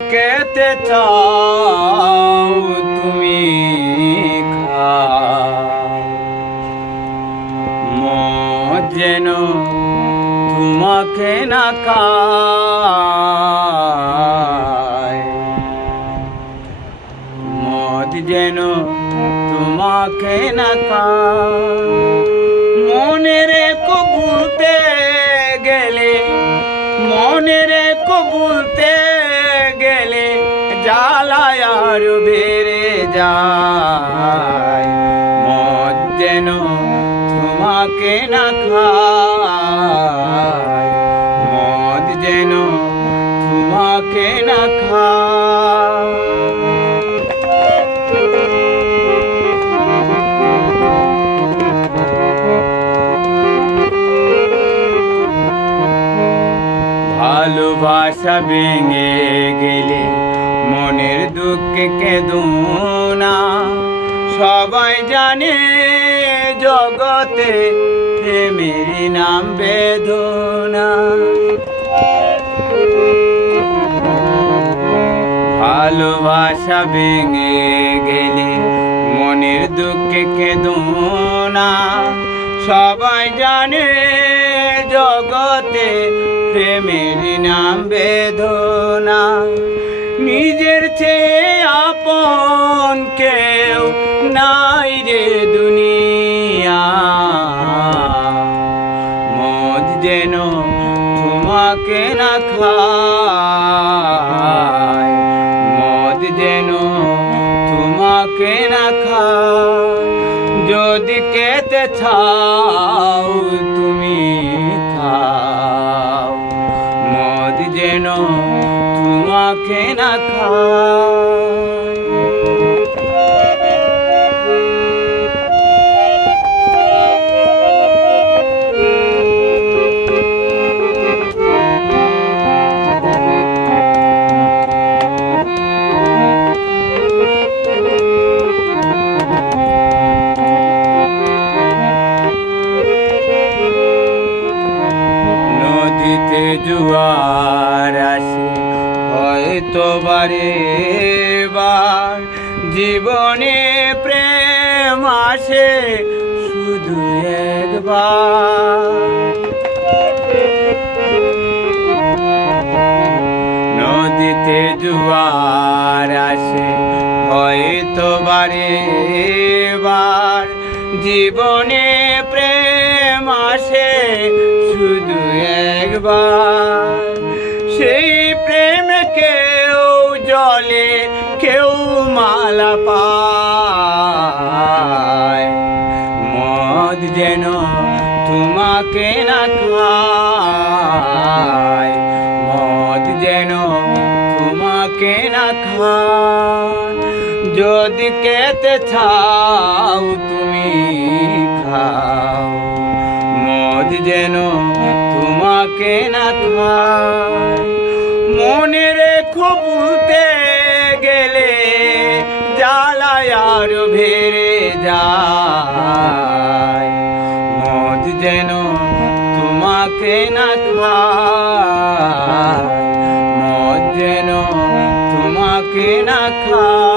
খেতে চাও তুমি মদ যেন তোমাকে না খায়, মদ যেন তোমাকে না খায়। মনে রেখো ভুলতে গেলে, মনে রেখো ভুলতে গেলে জ্বালায় আর বেড়ে যায়। মদ যেন তোমাকে না খায়, মদ যেন তোমাকে না খায়। ভালোবাসা ভেঙে গেলে মনের দুঃখে কেঁদো না। সবাই জানে জগতে প্রেমের নাম বেদনা। ভালোবাসা ভেঙে গেলে মনের দুঃখে কেঁদো না। সবাই জানে জগতে প্রেমের নাম বেদনা। নিজের চেয়ে আপন কেউ নাই রে দুনিয়া। মদ যেন তোমাকে না খায়, মদ যেন তোমাকে না খায়। যদি খেতে চাও তুমি খাও, মদ যেন তোমাকে না খায়। নদীতে জোয়ার আসে হয়তো বারে বার, জীবনে প্রেম আসে শুধু একবার। নদীতে জোয়ার আসে হয়তো বারে বার, জীবনে প্রেম আসে শুধু একবার। সেই প্রেমে কেউ জলে কেউ মালা পায়। মদ যেন তোমাকে না খায়, মদ যেন তোমাকে না খায়। যদি খেতে চাও তুমি খাও, মদ যেন তোমাকে না খায়। মনে রেখো ভুলতে গেলে জ্বালায় আর বেড়ে যায়। মদ যেন তোমাকে না খায়, মদ যেন তোমাকে না খায়।